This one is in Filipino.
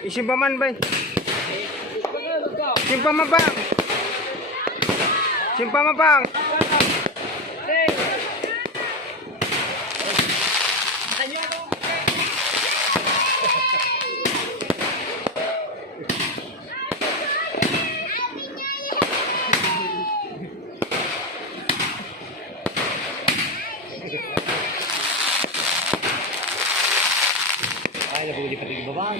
Isimpa man bay. Simpa mabang. Simpa mabang. Ay, nabuli pati yung baba.